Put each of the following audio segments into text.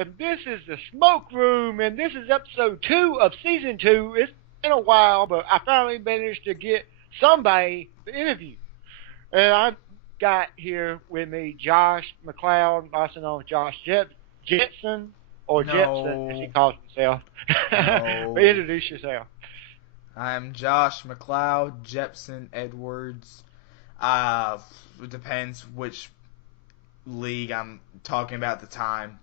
and this is the Smoke Room, and this is episode 2 of season 2. It's been a while, but I finally managed to get somebody to interview. And I got here with me Josh McLeod, also known as Josh Jetson, or Jetson, as he calls himself. No. But introduce yourself. I'm Josh McLeod, Jepson Edwards. It depends which league I'm talking about at the time.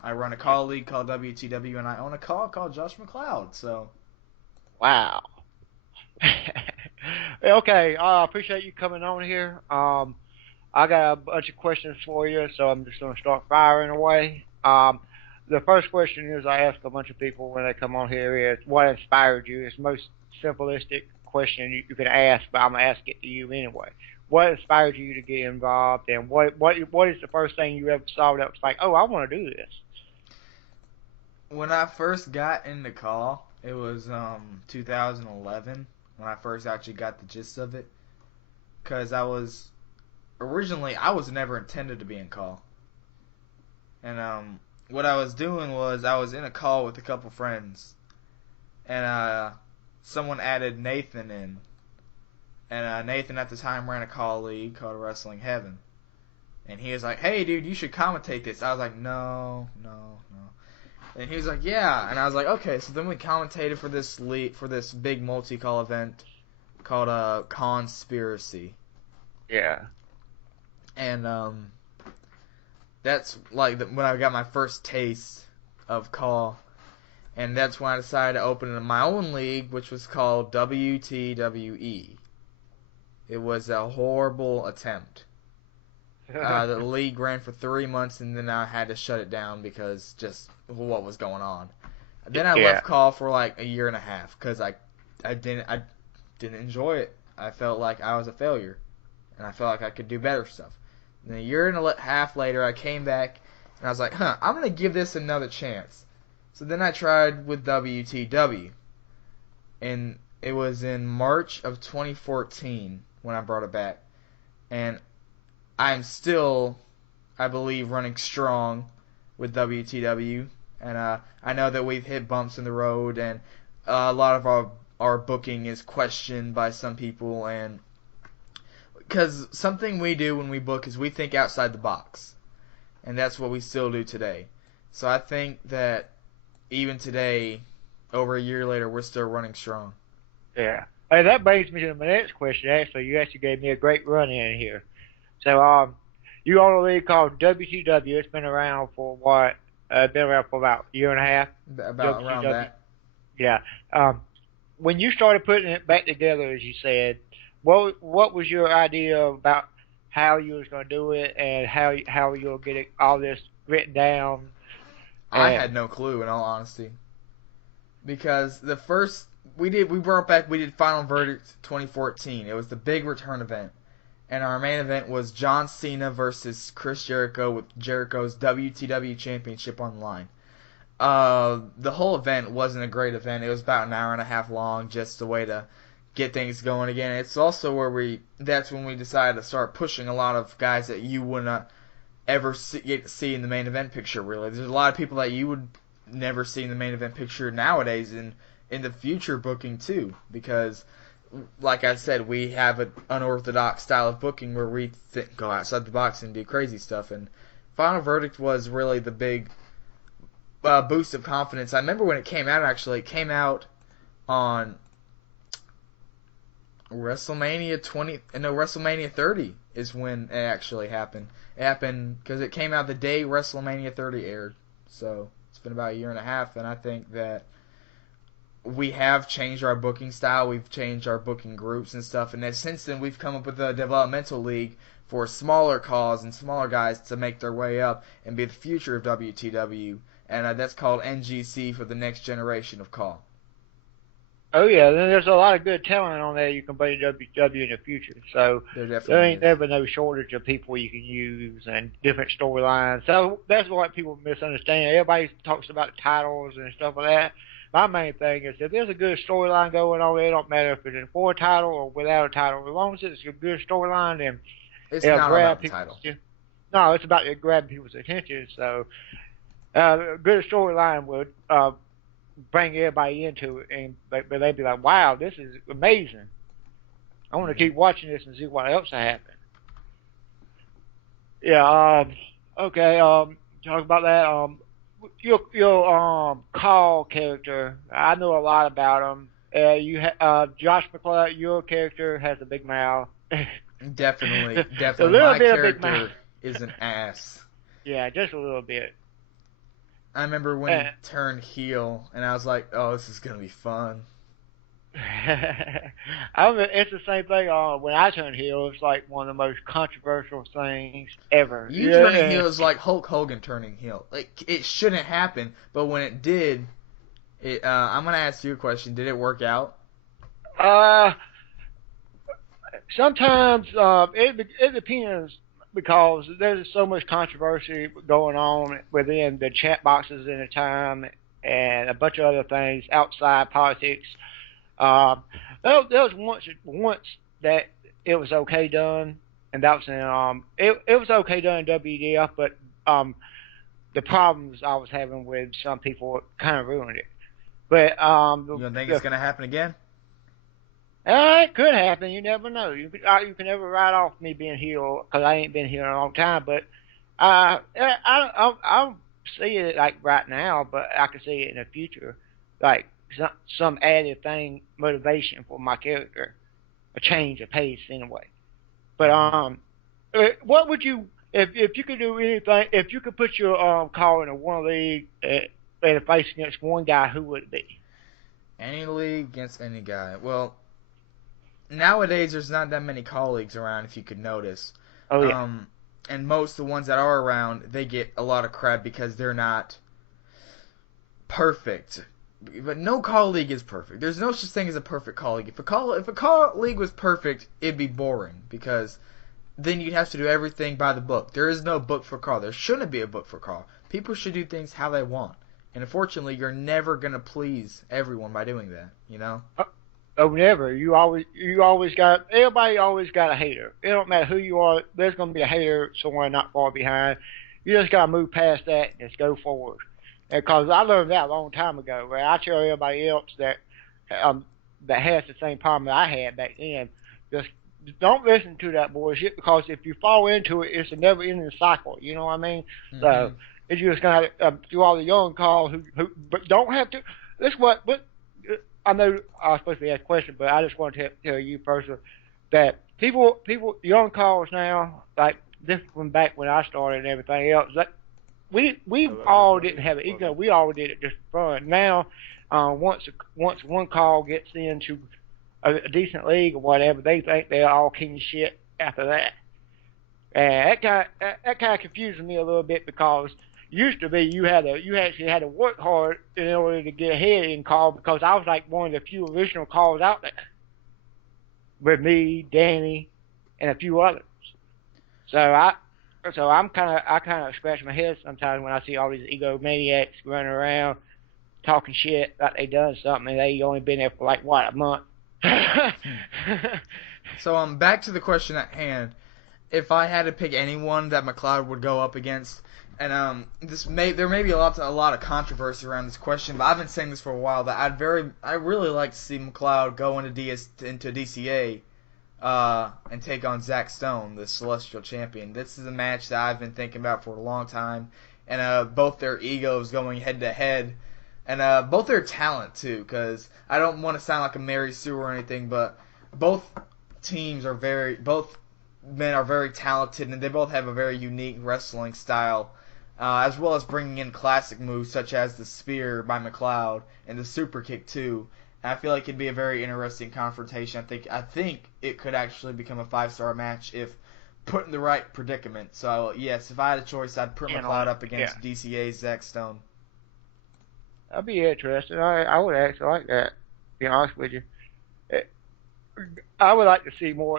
I run a call league called WTW, and I own a call called Josh McLeod. So, wow. Okay, I appreciate you coming on here. I got a bunch of questions for you, so I'm just going to start firing away. The first question is I ask a bunch of people when they come on here is what inspired you? It's the most simplistic question you can ask, but I'm going to ask it to you anyway. What inspired you to get involved, and what is the first thing you ever saw that was like, oh, I want to do this? when I first got into call, it was 2011 when I first actually got the gist of it. Because I was never intended to be in call. And what I was doing was I was in a call with a couple friends, and someone added Nathan in, and Nathan at the time ran a call league called Wrestling Heaven, and he was like, "Hey, dude, you should commentate this." I was like, "No." And he was like, "Yeah," and I was like, "Okay." So then we commentated for this big multi-call event called Conspiracy. Yeah. And that's like when I got my first taste of call, and that's when I decided to open my own league, which was called WTWE. It was a horrible attempt. The league ran for 3 months, and then I had to shut it down because just what was going on. Then I left call for like a year and a half because I didn't enjoy it. I felt like I was a failure, and I felt like I could do better stuff. And a year and a half later, I came back, and I was like, I'm going to give this another chance. So then I tried with WTW, and it was in March of 2014 when I brought it back. And I'm still, I believe, running strong with WTW. And I know that we've hit bumps in the road, and a lot of our booking is questioned by some people, and because something we do when we book is we think outside the box, and that's what we still do today. So I think that even today, over a year later, we're still running strong. Yeah. Hey, that brings me to my next question. Actually, you actually gave me a great run in here. So, you own a league called WTW. It's been around for what? Been around for about a year and a half. About around that. Yeah. When you started putting it back together, as you said, what was your idea about how you was going to do it and how you'll get all this written down? I had no clue, in all honesty, because the first we did Final Verdict 2014. It was the big return event, and our main event was John Cena versus Chris Jericho with Jericho's WTW Championship on the line. The whole event wasn't a great event. It was about an hour and a half long, just a way to get things going again. It's also that's when we decided to start pushing a lot of guys that you wouldn't ever get to see in the main event picture, really. There's a lot of people that you would never see in the main event picture nowadays and in the future booking too, because like I said, we have an unorthodox style of booking where we go outside the box and do crazy stuff, and Final Verdict was really the big boost of confidence. I remember when it came out, actually. It came out on WrestleMania 30 is when it actually happened. It happened because it came out the day WrestleMania 30 aired. So it's been about a year and a half, and I think that we have changed our booking style. We've changed our booking groups and stuff, and since then we've come up with a developmental league for smaller calls and smaller guys to make their way up and be the future of WTW, and that's called NGC, for the next generation of call. Oh yeah, then there's a lot of good talent on there you can bring to WW in the future. So there ain't never no shortage of people you can use and different storylines. So that's what people misunderstand. Everybody talks about the titles and stuff like that. My main thing is if there's a good storyline going on, it don't matter if it's in for a title or without a title. As long as it's a good storyline, then it's not about the title. No, it's about grabbing people's attention. So A good storyline would bring everybody into it, and but they'd be like, "Wow, this is amazing. I want to keep watching this and see what else happens." Yeah. Okay. Talk about that. Your Carl character. I know a lot about him. Josh McCloud. Your character has a big mouth. Definitely, A definitely. little My bit of big mouth. character is an ass. Yeah, just a little bit. I remember when he turned heel, and I was like, "Oh, this is gonna be fun." It's the same thing. When I turned heel, it's like one of the most controversial things ever. You turning heel is like Hulk Hogan turning heel. Like, it shouldn't happen, but when it did, I'm gonna ask you a question. Did it work out? Uh, Sometimes it depends because there's so much controversy going on within the chat boxes in the time and a bunch of other things outside politics. There was once that it was okay done, and that was in it was okay done in WDF, but the problems I was having with some people kind of ruined it. But You don't think it's gonna happen again? It could happen. You never know. You can never write off me being here because I ain't been here in a long time. But I don't see it like right now, but I can see it in the future, like some added thing, motivation for my character, a change of pace anyway. But what would you if you could do anything? If you could put your call in a one league and a face against one guy, who would it be? Any league against any guy. Well, nowadays there's not that many colleagues around, if you could notice. Oh yeah. And most of the ones that are around, they get a lot of crap because they're not perfect. But no colleague is perfect. There's no such thing as a perfect colleague. If a colleague was perfect, it'd be boring because then you'd have to do everything by the book. There is no book for Carl. There shouldn't be a book for Carl. People should do things how they want. And unfortunately, you're never gonna please everyone by doing that. You know. Oh, never. You always got, everybody always got a hater. It don't matter who you are, there's going to be a hater somewhere not far behind. You just got to move past that and just go forward. Because I learned that a long time ago, where I tell everybody else that has the same problem that I had back then, just don't listen to that bullshit, because if you fall into it, it's a never-ending cycle. You know what I mean? Mm-hmm. So it's just going to do all the young calls who but don't have to. I know I was supposed to ask a question, but I just want to tell you personally that people, young callers now, like this one back when I started and everything else, like we all didn't have it. You know, we all did it just for fun. Now, once one call gets into a decent league or whatever, they think they're all king of shit after that, and that kind of confuses me a little bit because. Used to be you actually had to work hard in order to get ahead in call, because I was like one of the few original calls out there with me, Danny, and a few others. So I kind of scratch my head sometimes when I see all these egomaniacs running around talking shit like they done something and they only been there for like what, a month. So back to the question at hand. If I had to pick anyone that McLeod would go up against. And there may be a lot of controversy around this question, but I've been saying this for a while that I really like to see McLeod go into DCA and take on Zach Stone, the Celestial Champion. This is a match that I've been thinking about for a long time, and both their egos going head to head, and both their talent too. Because I don't want to sound like a Mary Sue or anything, but both men are very talented, and they both have a very unique wrestling style. As well as bringing in classic moves such as the spear by McLeod and the super kick too. And I feel like it'd be a very interesting confrontation. I think it could actually become a 5-star match if put in the right predicament. So yes, if I had a choice, I'd put McLeod up against DCA's Zach Stone. That'd be interesting. I would actually like that. To be honest with you, I would like to see more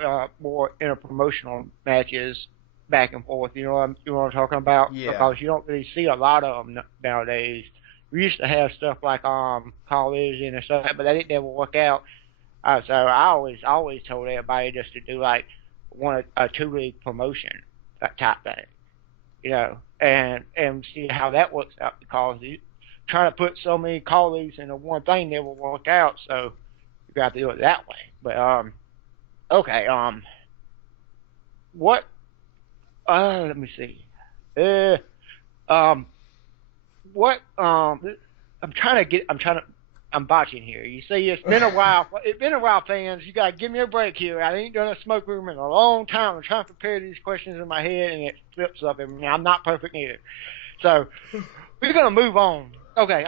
interpromotional matches. Back and forth, you know what I'm talking about? Yeah. Because you don't really see a lot of them nowadays. We used to have stuff like college and stuff, but that didn't ever work out. So I always told everybody just to do like a 2-league promotion, that type thing. and see how that works out because you trying to put so many colleagues into one thing never work out. So you got to do it that way. But okay, what? Let me see. Uh, um, what? I'm trying to get. I'm botching here. You see, it's been a while. It's been a while, fans. You gotta give me a break here. I ain't done a smoke room in a long time. I'm trying to prepare these questions in my head, and it flips up. And I'm not perfect either. So we're gonna move on. Okay.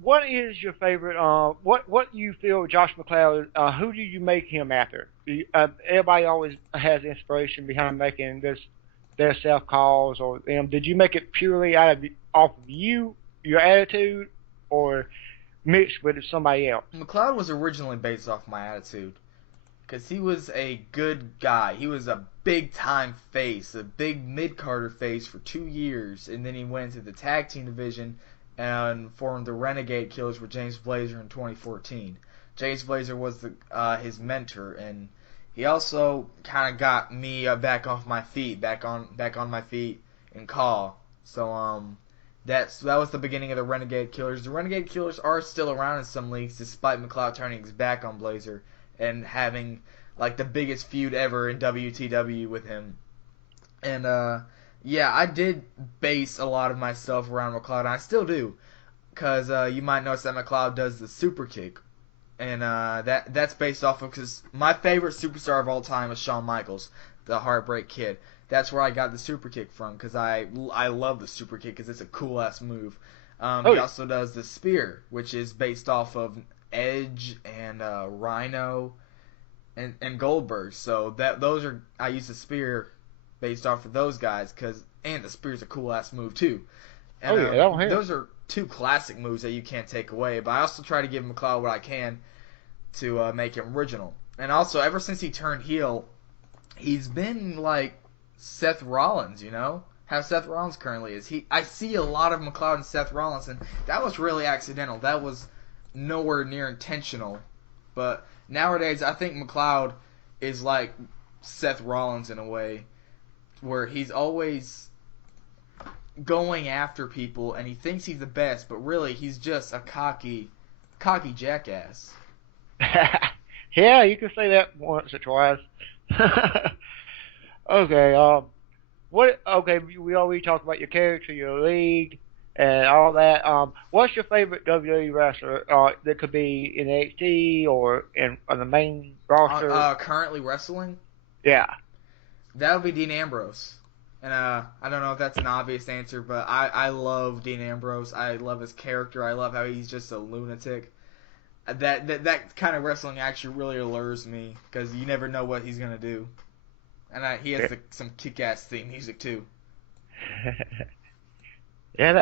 What is your favorite? What do you feel Josh McLeod? Who do you make him after? Everybody always has inspiration behind making their self calls, or did you make it purely off of you, your attitude, or mixed with somebody else? McLeod was originally based off my attitude. Because he was a good guy. He was a big-time face, a big mid-carder face for 2 years. And then he went to the tag team division and formed the Renegade Killers with James Blazer in 2014. James Blazer was his mentor, and he also kind of got me back on my feet in call. So that was the beginning of the Renegade Killers. The Renegade Killers are still around in some leagues, despite McLeod turning his back on Blazer and having like the biggest feud ever in WTW with him. And yeah, I did base a lot of myself around McLeod, and I still do, because you might notice that McLeod does the super kick, and that's based off of, because my favorite superstar of all time is Shawn Michaels, the Heartbreak Kid. That's where I got the super kick from, because I love the super kick because it's a cool ass move. He also does the spear, which is based off of Edge and Rhino and Goldberg. So I use the spear based off of those guys, and the spear's a cool ass move too. And, those are two classic moves that you can't take away. But I also try to give McLeod what I can to make him original. And also, ever since he turned heel, he's been like Seth Rollins, how Seth Rollins currently is. I see a lot of McLeod and Seth Rollins, and that was really accidental. That was nowhere near intentional. But nowadays, I think McLeod is like Seth Rollins in a way, where he's always going after people, and he thinks he's the best, but really he's just a cocky jackass. Yeah, you can say that once or twice. Okay, Okay, we already talked about your character, your league, and all that. What's your favorite WWE wrestler? That could be in NXT or on the main roster. Currently wrestling? Yeah. That would be Dean Ambrose. And I don't know if that's an obvious answer, but I love Dean Ambrose. I love his character. I love how he's just a lunatic. That kind of wrestling actually really allures me, because you never know what he's gonna do. And he has some kick-ass theme music too. Yeah,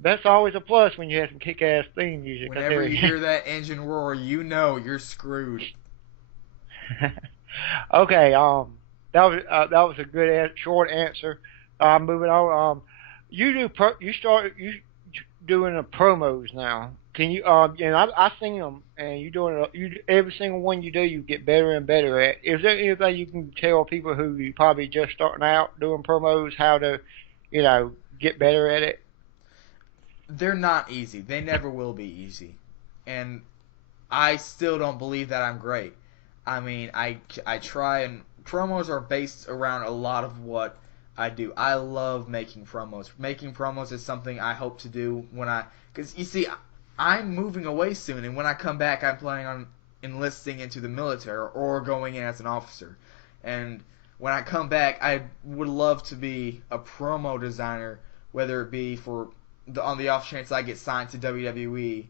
that's always a plus when you have some kick-ass theme music. Whenever you hear that engine roar, you know you're screwed. Okay, that was a good short answer. Moving on. You doing the promos now. Can you? I seen them, and every single one you do, you get better and better at. Is there anything you can tell people who you probably just starting out doing promos how to, get better at it? They're not easy. They never will be easy, and I still don't believe that I'm great. I mean, I try, and promos are based around a lot of what I do. I love making promos. Making promos is something I hope to do because you see, I'm moving away soon, and when I come back, I'm planning on enlisting into the military or going in as an officer. And when I come back, I would love to be a promo designer, whether it be on the off chance I get signed to WWE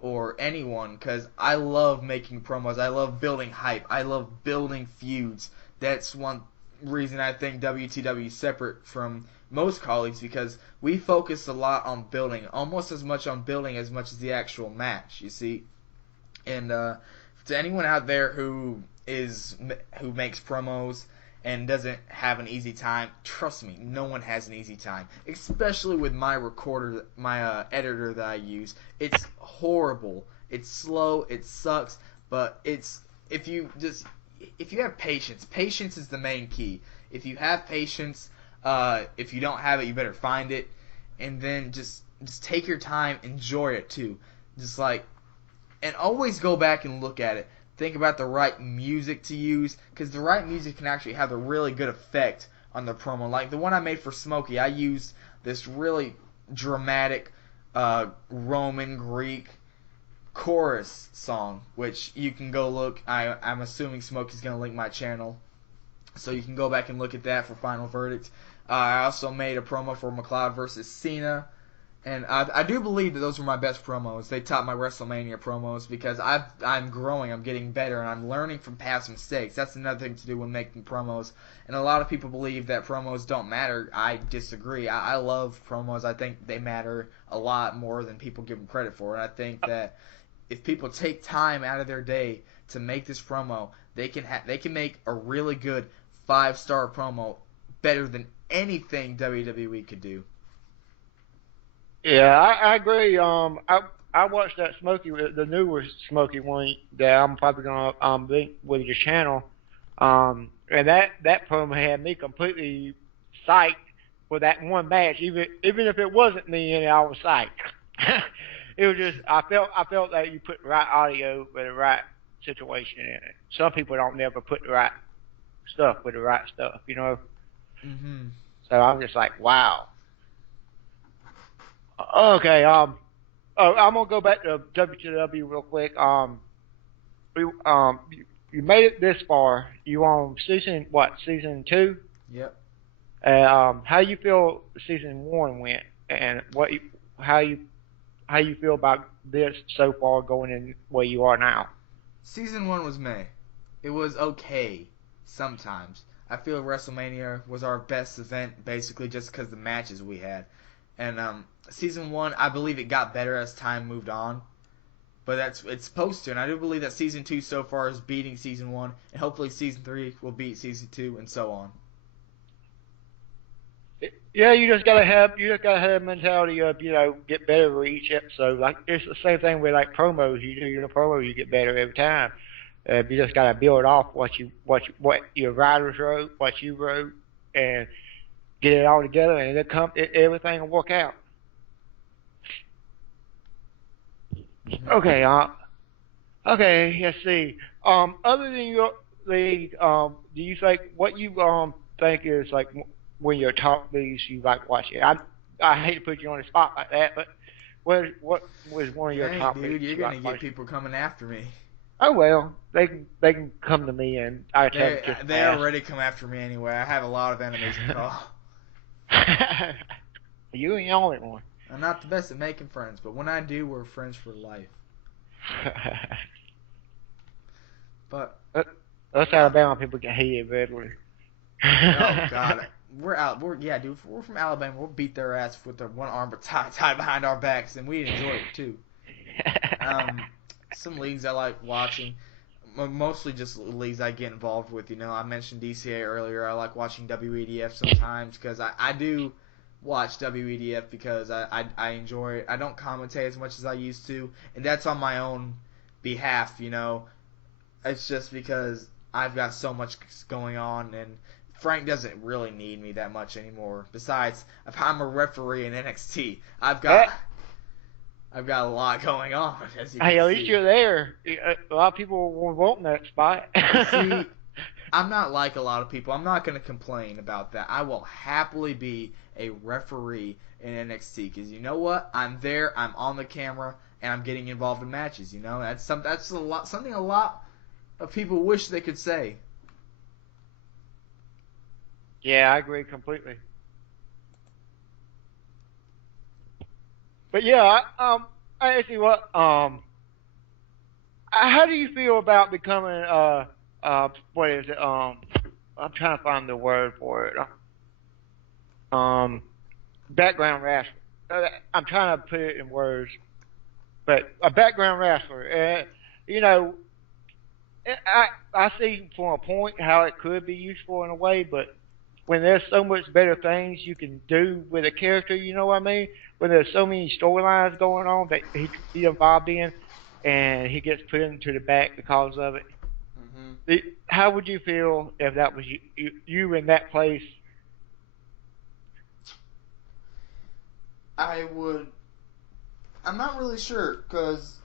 or anyone, because I love making promos. I love building hype. I love building feuds. That's one reason I think WTW is separate from most colleagues, because we focus a lot on building, almost as much on building as much as the actual match, you see. And to anyone out there who makes promos and doesn't have an easy time, trust me, no one has an easy time. Especially with my recorder, my editor that I use. It's horrible. It's slow. It sucks. But if you have patience is the main key. If you have patience, If you don't have it, you better find it, and then just take your time, enjoy it too. Just like, and always go back and look at it. Think about the right music to use, because the right music can actually have a really good effect on the promo. Like the one I made for Smokey, I used this really dramatic Roman Greek chorus song, which you can go look. I'm assuming Smokey's going to link my channel, so you can go back and look at that for Final Verdict. I also made a promo for McLeod versus Cena, and I do believe that those were my best promos. They topped my WrestleMania promos because I'm growing, I'm getting better, and I'm learning from past mistakes. That's another thing to do when making promos. And a lot of people believe that promos don't matter. I disagree. I love promos. I think they matter a lot more than people give them credit for. And I think that if people take time out of their day to make this promo, they can make a really good 5-star promo, better than anything WWE could do. Yeah, I agree. I watched that Smokey, the newer Smokey one that I'm probably gonna link with your channel. And that promo had me completely psyched for that one match. Even if it wasn't me in it, I was psyched. It was just I felt that you put the right audio for the right situation in it. Some people don't never put the right stuff with the right stuff, you know. Mm-hmm. So I'm just like, wow. Okay, I'm gonna go back to WCW real quick. You made it this far. You on season 2? Yep. How you feel season 1 went, and how you feel about this so far going in where you are now? Season 1 was meh. It was okay sometimes. I feel WrestleMania was our best event basically just because the matches we had. And season 1, I believe it got better as time moved on. But it's supposed to, and I do believe that season 2 so far is beating season 1, and hopefully season 3 will beat season 2, and so on. Yeah, you just gotta have a mentality of, get better with each episode. Like it's the same thing with like promos. You do your promo, you get better every time. You just gotta build off what your writers wrote, what you wrote, and get it all together, and everything will work out. Okay, let's see. Other than your league, do you think what you think is like when your top leagues you like watching? I hate to put you on the spot like that, but what was one of your top leagues? Dude, you're gonna get people coming after me. Oh well, they can come to me and I tell them just they already come after me anyway. I have a lot of enemies to call. You ain't the only one. I'm not the best at making friends, but when I do, we're friends for life. But us Alabama people get hated badly. Oh God, we're from Alabama. We'll beat their ass with their one arm tied behind our backs, and we enjoy it too. Some leagues I like watching, mostly just leagues I get involved with. I mentioned DCA earlier. I like watching WEDF sometimes because I do watch WEDF because I enjoy it. I don't commentate as much as I used to, and that's on my own behalf. It's just because I've got so much going on, and Frank doesn't really need me that much anymore. Besides, if I'm a referee in NXT, I've got a lot going on. As you can at see. least you're there. A lot of people were wanting that spot. See, I'm not like a lot of people. I'm not going to complain about that. I will happily be a referee in NXT because you know what? I'm there. I'm on the camera, and I'm getting involved in matches. That's something a lot of people wish they could say. Yeah, I agree completely. But yeah, I actually how do you feel about becoming what is it? I'm trying to find the word for it. Background wrestler. I'm trying to put it in words, but a background wrestler. I see from a point how it could be useful in a way, but when there's so much better things you can do with a character, you know what I mean? When there's so many storylines going on that he could be involved in, and he gets put into the back because of it. Mm-hmm. How would you feel if that was you in that place I'm not really sure, because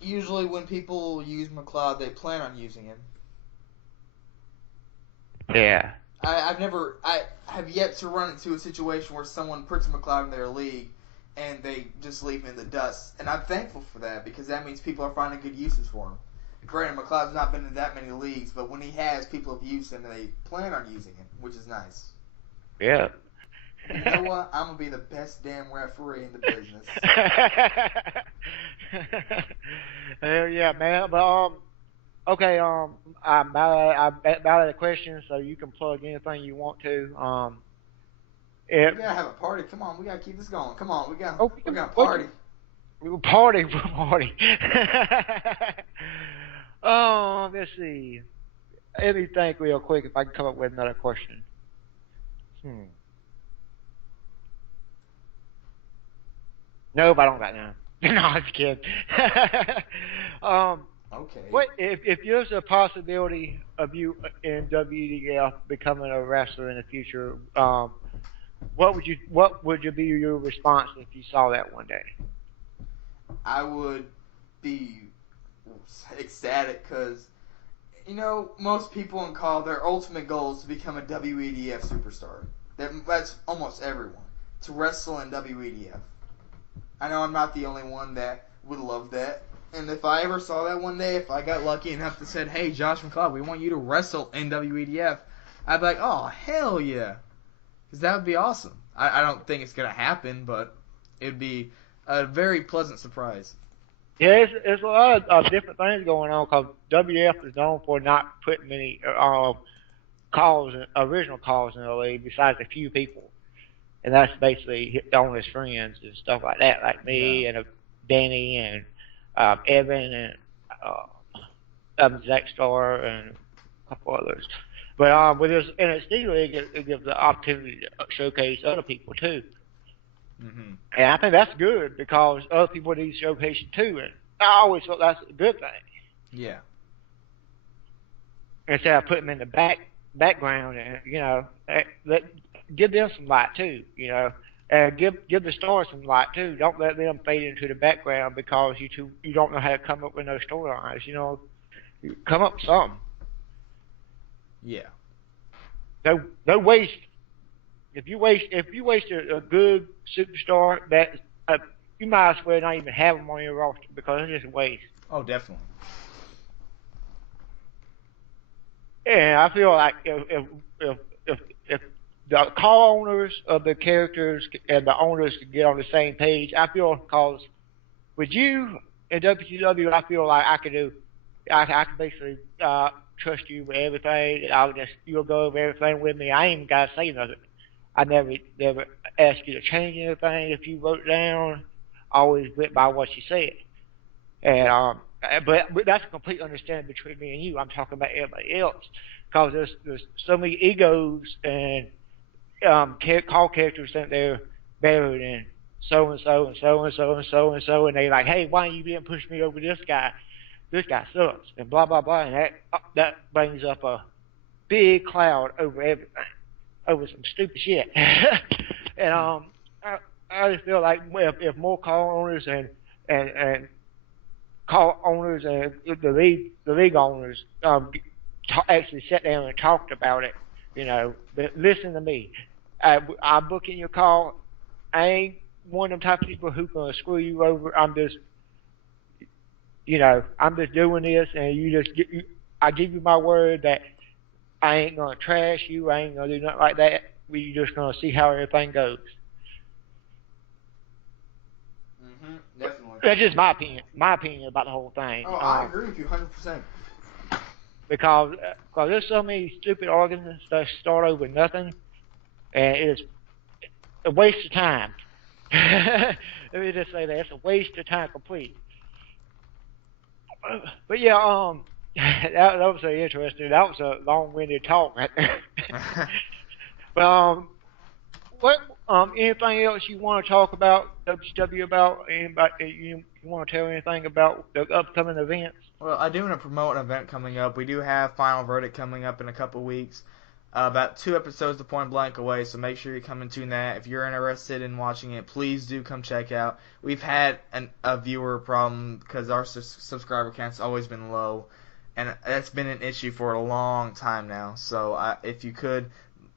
usually when people use McLeod, they plan on using him. Yeah. I have yet to run into a situation where someone puts McLeod in their league and they just leave him in the dust. And I'm thankful for that, because that means people are finding good uses for him. Granted, McLeod's not been in that many leagues, but when he has, people have used him and they plan on using him, which is nice. Yeah. You know what? I'm going to be the best damn referee in the business. Hell yeah, man. But, okay, I'm out of the questions, so you can plug anything you want to. We gotta have a party. Come on, we gotta keep this going. Come on, we gotta party. Party. Let's see. Let me think real quick if I can come up with another question. Nope, I don't got none. No, I'm just kidding. Okay. What if there's a possibility of you in WDF becoming a wrestler in the future? What would be your response if you saw that one day? I would be ecstatic, because most people in CAW, their ultimate goal is to become a WEDF superstar. That's almost everyone, to wrestle in WEDF. I know I'm not the only one that would love that. And if I ever saw that one day, if I got lucky enough to say, hey, Josh McLeod, we want you to wrestle in WEDF, I'd be like, oh, hell yeah. Because that would be awesome. I don't think it's going to happen, but it would be a very pleasant surprise. Yeah, it's a lot of different things going on, because WF is known for not putting many original calls in the league besides a few people. And that's basically on his friends and stuff like that, like me and Danny and Evan and Zach Starr and a couple others. But with this NXT league, it gives the opportunity to showcase other people too. Mm-hmm. And I think that's good, because other people need showcasing too. And I always thought that's a good thing. Yeah. Instead of putting them in the background, and give them some light too. And give the stars some light too. Don't let them fade into the background because you don't know how to come up with those storylines. You come up with something. Yeah. No waste. If you waste a good superstar, that you might as well not even have them on your roster, because it's just a waste. Oh, definitely. And I feel like if the co-owners of the characters and the owners could get on the same page, I feel, because with you in WCW, I feel like I can basically trust you with everything. You'll go over everything with me. I ain't even gotta say nothing. I never ask you to change anything. If you wrote it down, I always went by what you said. And but that's a complete understanding between me and you. I'm talking about everybody else, because there's so many egos and call characters that they're better than so and so and so and so and so and so, and they like, hey, why you didn't push me over this guy? This guy sucks, and blah blah blah, and that brings up a big cloud over everything, over some stupid shit. And I just feel like if more call owners and call owners and the league owners actually sat down and talked about it, but listen to me. I'm booking your call. I ain't one of them type of people who gonna screw you over. I'm just doing this, and I give you my word that I ain't gonna trash you. I ain't gonna do nothing like that. We just gonna see how everything goes. Mm-hmm. Definitely. That's just my opinion. My opinion about the whole thing. Oh, I agree with you 100%. Because there's so many stupid organs that start over nothing, and it is a waste of time. Let me just say that it's a waste of time complete. But yeah, that was so interesting. That was a long-winded talk right there. But what anything else you want to talk about WCW about? Anybody you want to tell anything about the upcoming events? Well, I do want to promote an event coming up. We do have Final Verdict coming up in a couple weeks. about 2 episodes of Point Blank away, so make sure you come and tune that. If you're interested in watching it, please do come check out. We've had a viewer problem because our subscriber count's always been low, and that's been an issue for a long time now. So if you could,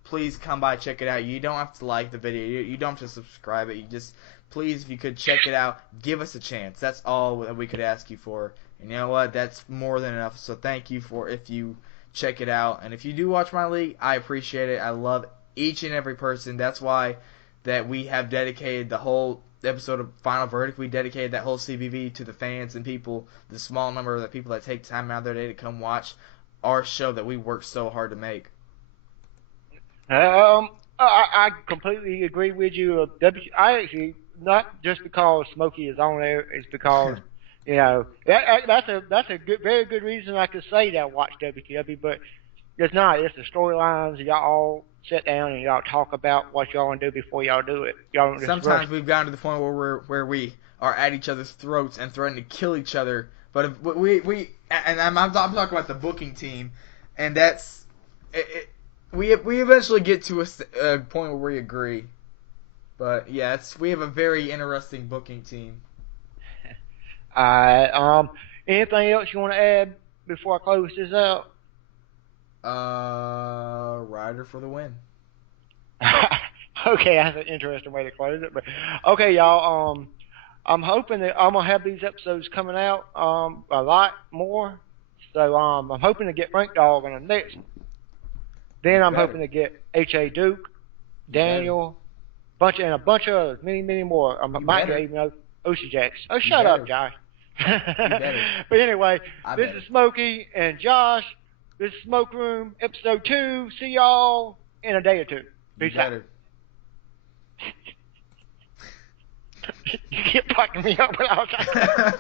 please come by, check it out. You don't have to like the video. You don't have to subscribe it. You just, please, if you could check it out, give us a chance. That's all that we could ask you for. And you know what? That's more than enough. So thank you for if you check it out. And if you do watch my league, I appreciate it. I love each and every person. That's why that we have dedicated the whole episode of Final Verdict. We dedicated that whole CBV to the fans and people, the small number of the people that take time out of their day to come watch our show that we work so hard to make. I completely agree with you. I actually, not just because Smokey is on there, it's because you know that's a good, very good reason I could say that I watch WTW, but it's not. It's the storylines. Y'all all sit down and y'all talk about what y'all want to do before y'all do it. Y'all don't just Sometimes rush. we've gotten to the point where we are at each other's throats and threaten to kill each other. But if I'm talking about the booking team, and that's we eventually get to a point where we agree. But yeah, we have a very interesting booking team. Alright, anything else you want to add before I close this out? Ryder for the win. Okay, that's an interesting way to close it. But okay, y'all. I'm hoping that I'm gonna have these episodes coming out a lot more. So I'm hoping to get Frank Dog on the next. Then I'm hoping to get H.A. Duke, Daniel, a bunch of others, many more. I might get even Ocean Jacks. Oh, shut up, Josh. But anyway, this is Smokey and Josh. This is Smoke Room, episode 2. See y'all in a day or two. Peace out. You keep fucking me up when I was